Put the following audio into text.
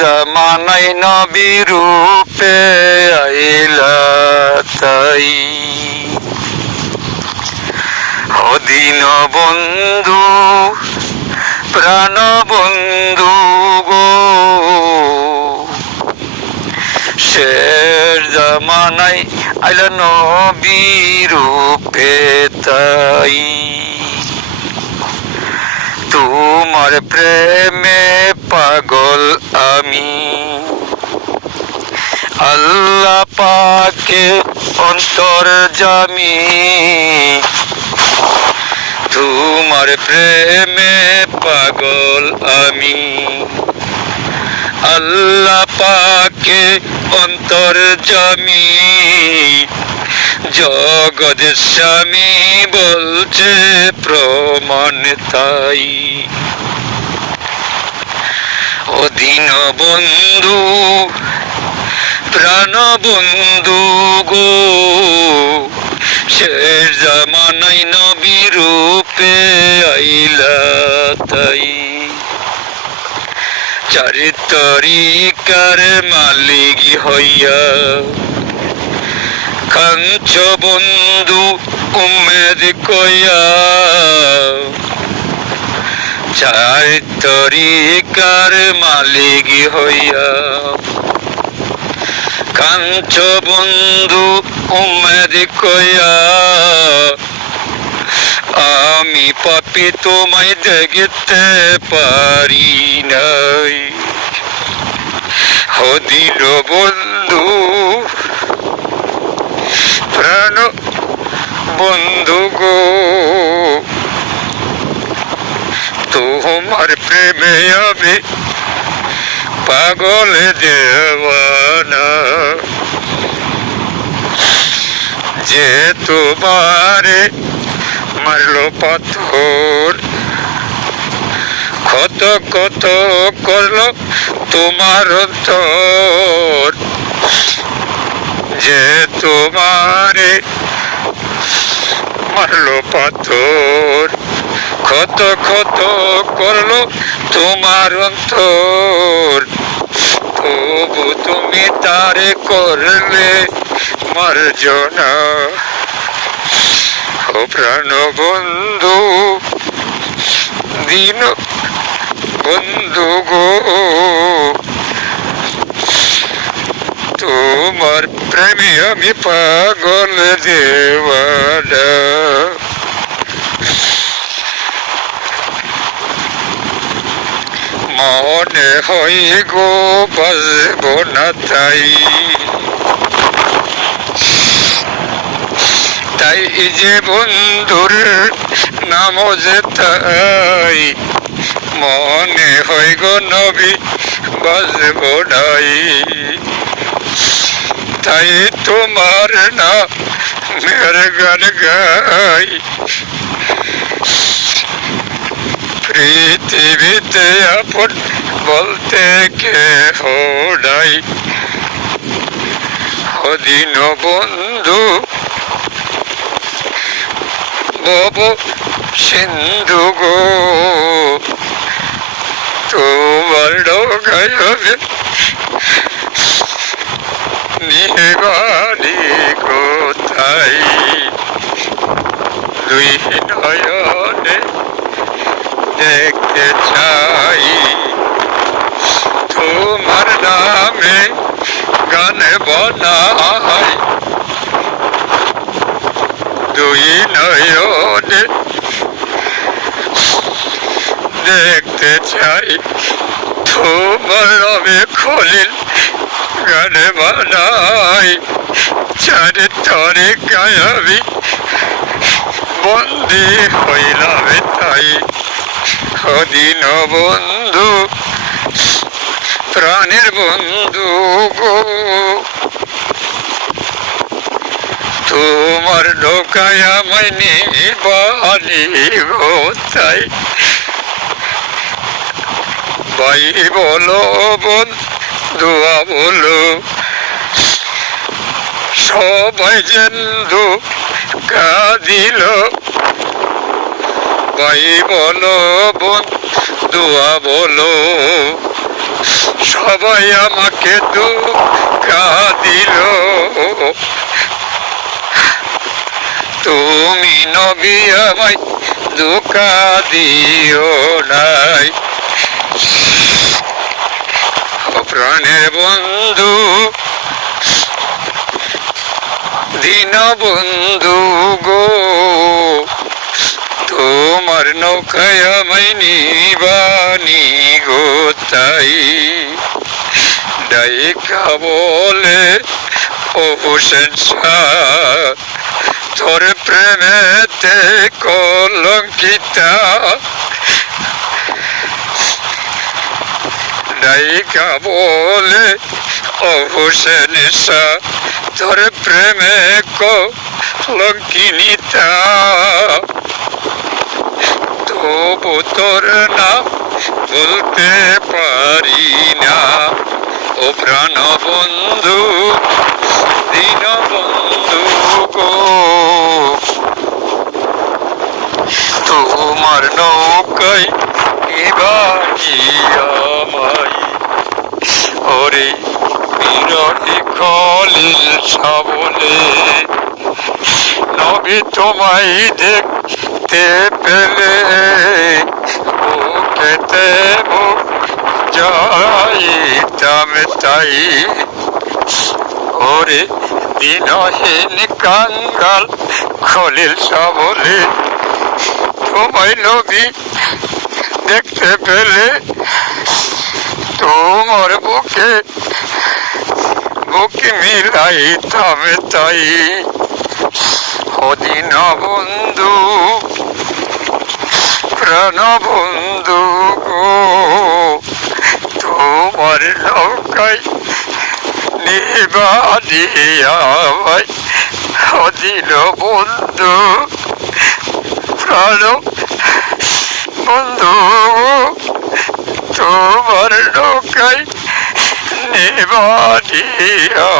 জামানাই নবী রূপে আইলা তাই। অদিন বন্ধু, প্রাণ বন্ধু গো। শের জামানাই আইল নবী রূপে তাই। তোমার প্রেমে পাগল আমি। আল্লাহ পাকে অন্তর জামি। তোমার প্রেমে পাগল আমি। আল্লাহ পাকে অন্তর জামি। জগৎ স্বামী বলছে প্রমাণ তাই। অধীন বন্ধু? প্রাণ বন্ধু গো। শেষ জামানাই নবী রূপে আইলা তাই। চারিতরিকার মালিক হইয়া কাঞ্চ বন্ধু, উমেদ কয়া চারিতরিকার মালিক হইয়া। কাঞ্চ বন্ধু উমেদ কইয়া আমি পাপি তোমায় দেখতে পারি নাই হদিল বন্ধু প্রাণ বন্ধু গো তোমার প্রেমে আমি পাগল দেওয়ানা যে তোমারে মারলো পাথর কত কত করল তোমার অন্তর। যে তোমারে মারলো পাথর কত কত করল তোমার অন্তর। তবু তুমি তারে করলে মার্জনা। ও প্রাণ বন্ধু, দিন বন্ধু গো। তোমার প্রেমে আমি পাগল দেওয়ানা। মনে হয় গো বাজব না তাই। তাই যে বন্ধুর নাম যে তাই, মনে হয় গো নবী বাজব নাই। তাই তোমার না মের গান গাই। পৃথিবীতে আপন বলতে কে নাই। অদিন বন্ধু বব সিন্ধু গো। তোমার ডগায় হবে। নিবানি কোথায় দুই নয়নে দেখতে চাই তোমার নামে গান বনাই দুই নয়নে দেখতে চাই তোমার নামে খলিল গান বানাই চারে তরে গায়াবি বন্দি হইলাম তাই অদিন বন্ধু প্রাণের বন্ধু গো তোমার ঢোকায় আমায় নিবালি গো তাই। ভাই বলো বোন, দোয়া বলো। সবাই জেন্দু কাঁদিল। ভাই বলো বোন, দোয়া বলো। সবাই আমাকে দুঃখা দিল তুমি নবী আমায় দুঃখা দিও নাই। প্রাণের বন্ধু, দিন বন্ধু গো, তোমার নৌকায় আমায় নিবানি গো তাই। ডাইকা বলে, ও হোসেন তোর প্রেমেতে কলঙ্কিতা ডাইকা বলে হোসেন শাহ তোর প্রেমে কলঙ্কিনিতা তবু তোর নাম বলতে পারি না ও প্রাণ বন্ধু দিন বন্ধু গো তোমার নৌকাই নিবাই ওরে বিরহি খলিল সাবলে নবী তোমায় দেখতে পেলে বুকেতে বুক যাইতাম তাই। ওরে দিনহীন কাঙ্গাল খলিল সাবলে তোমায় নবী দেখতে পেলে তোমার বুকে বুকে মিলাইতাম তাই। অদিন বন্ধু, প্রাণ বন্ধু গো, তোমার নৌকায় নিবাদিয়াই অদিন বন্ধু। প্রাণ বন্ধু তোমার নৌকায় নিবাদিয়া